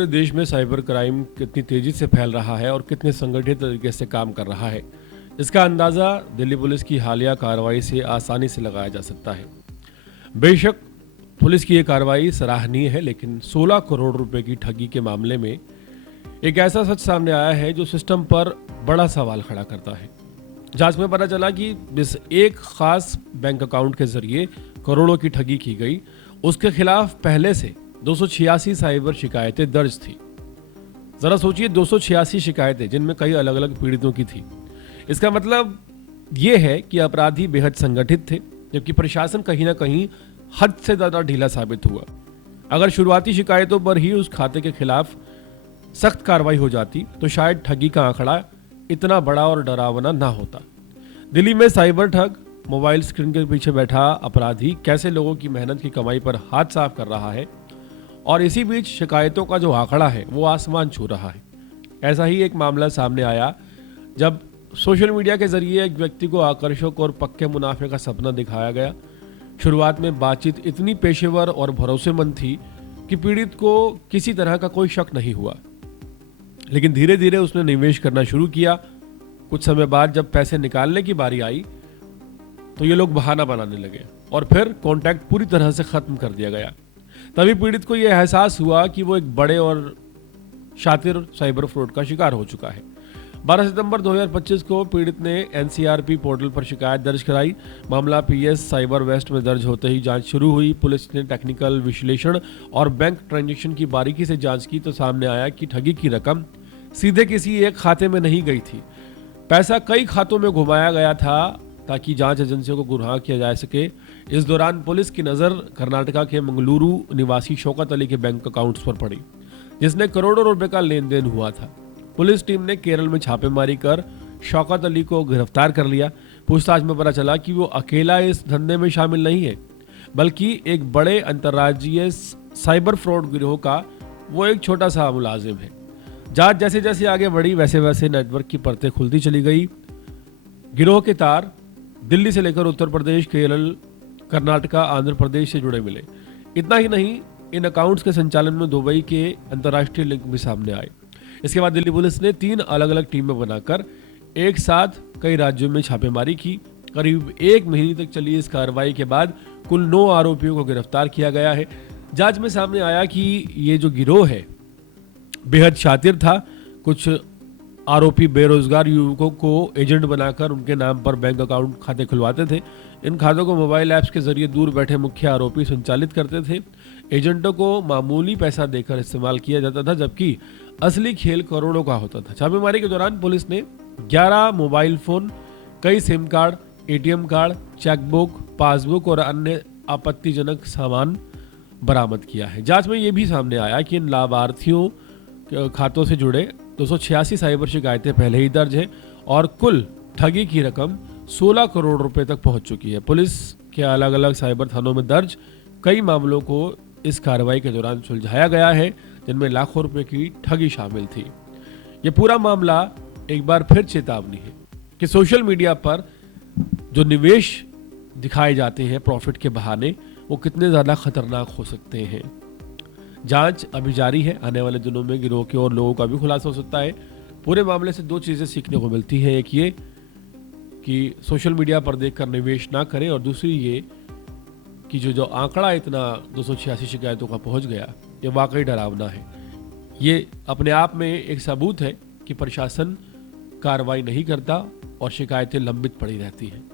पूरे देश में साइबर क्राइम कितनी तेजी से फैल रहा है और कितने संगठित तरीके से काम कर रहा है, इसका अंदाज़ा दिल्ली पुलिस की हालिया कार्रवाई से आसानी से लगाया जा सकता है। बेशक पुलिस की ये कार्रवाई सराहनीय है, लेकिन 16 करोड़ रुपए की ठगी के मामले में एक ऐसा सच सामने आया है जो सिस्टम पर बड़ा सवाल खड़ा करता है। जांच में पता चला कि जिस एक खास बैंक अकाउंट के जरिए करोड़ों की ठगी की गई, उसके खिलाफ पहले से 286 साइबर शिकायतें दर्ज थी। जरा सोचिए, 286 शिकायतें जिनमें कई अलग अलग पीड़ितों की थी। इसका मतलब ये है कि अपराधी बेहद संगठित थे, जबकि प्रशासन कहीं ना कहीं हद से ज्यादा ढीला साबित हुआ। अगर शुरुआती शिकायतों पर ही उस खाते के खिलाफ सख्त कार्रवाई हो जाती तो शायद ठगी का आंकड़ा इतना बड़ा और डरावना ना होता। दिल्ली में साइबर ठग, मोबाइल स्क्रीन के पीछे बैठा अपराधी कैसे लोगों की मेहनत की कमाई पर हाथ साफ कर रहा है, और इसी बीच शिकायतों का जो आंकड़ा है वो आसमान छू रहा है। ऐसा ही एक मामला सामने आया जब सोशल मीडिया के जरिए एक व्यक्ति को आकर्षक और पक्के मुनाफे का सपना दिखाया गया। शुरुआत में बातचीत इतनी पेशेवर और भरोसेमंद थी कि पीड़ित को किसी तरह का कोई शक नहीं हुआ, लेकिन धीरे धीरे उसने निवेश करना शुरू किया। कुछ समय बाद जब पैसे निकालने की बारी आई तो ये लोग बहाना बनाने लगे और फिर कॉन्टैक्ट पूरी तरह से खत्म कर दिया गया। तभी पीड़ित को यह एहसास हुआ कि वो एक बड़े और शातिर साइबर फ्रॉड का शिकार हो चुका है। 12 सितंबर 2025 को पीड़ित ने एनसीआरपी पोर्टल पर शिकायत दर्ज कराई। मामला पीएस साइबर वेस्ट में दर्ज होते ही जांच शुरू हुई। पुलिस ने टेक्निकल विश्लेषण और बैंक ट्रांजैक्शन की बारीकी से जांच की तो सामने आया कि ठगी की रकम सीधे किसी एक खाते में नहीं गई थी। पैसा कई खातों में घुमाया गया था ताकि जांच एजेंसियों को गुमराह किया जा सके। इस दौरान पुलिस की नज़र कर्नाटका के मंगलुरु निवासी शौकत अली के बैंक अकाउंट्स पर पड़ी, जिसने करोड़ों रुपए का लेन देन हुआ था। पुलिस टीम ने केरल में छापेमारी कर शौकत अली को गिरफ्तार कर लिया। पूछताछ में पता चला कि वो अकेला इस धंधे में शामिल नहीं है, बल्कि एक बड़े अंतर्राज्यीय साइबर फ्रॉड गिरोह का वो एक छोटा सा मुलाजिम है। जांच जैसे जैसे आगे बढ़ी वैसे वैसे नेटवर्क की परतें खुलती चली गई। गिरोह के तार दिल्ली से लेकर उत्तर प्रदेश, केरल, कर्नाटका, आंध्र प्रदेश से जुड़े मिले। इतना ही नहीं, इन अकाउंट्स के संचालन में दुबई के अंतर्राष्ट्रीय लिंक भी सामने आए। इसके बाद दिल्ली पुलिस ने 3 अलग अलग टीमें बनाकर एक साथ कई राज्यों में छापेमारी की। करीब 1 महीने तक चली इस कार्रवाई के बाद कुल 9 आरोपियों को गिरफ्तार किया गया है। जांच में सामने आया कि ये जो गिरोह है बेहद शातिर था। कुछ आरोपी बेरोजगार युवकों को एजेंट बनाकर उनके नाम पर बैंक अकाउंट खाते खुलवाते थे। इन खातों को मोबाइल ऐप्स के जरिए दूर बैठे मुख्य आरोपी संचालित करते थे। एजेंटों को मामूली पैसा देकर इस्तेमाल किया जाता था, जबकि असली खेल करोड़ों का होता था। छापेमारी के दौरान पुलिस ने 11 मोबाइल फोन, कई SIM card, ATM card, chequebook, passbook और अन्य आपत्तिजनक सामान बरामद किया है। जांच में यह भी सामने आया कि इन लाभार्थियों खातों से जुड़े 286 साइबर शिकायतें पहले ही दर्ज है और कुल ठगी की रकम 16 करोड़ रुपए तक पहुंच चुकी है। पुलिस के अलग अलग साइबर थानों में दर्ज कई मामलों को इस कार्रवाई के दौरान सुलझाया गया है, जिनमें लाखों रुपए की ठगी शामिल थी। ये पूरा मामला एक बार फिर चेतावनी है कि सोशल मीडिया पर जो निवेश दिखाए जाते हैं प्रॉफिट के बहाने, वो कितने ज़्यादा खतरनाक हो सकते हैं। जांच अभी जारी है। आने वाले दिनों में गिरोह के और लोगों का भी खुलासा हो सकता है। पूरे मामले से 2 चीज़ें सीखने को मिलती है। एक ये कि सोशल मीडिया पर देखकर निवेश ना करें, और दूसरी ये कि जो आंकड़ा इतना 286 शिकायतों का पहुंच गया, ये वाकई डरावना है। ये अपने आप में एक सबूत है कि प्रशासन कार्रवाई नहीं करता और शिकायतें लंबित पड़ी रहती हैं।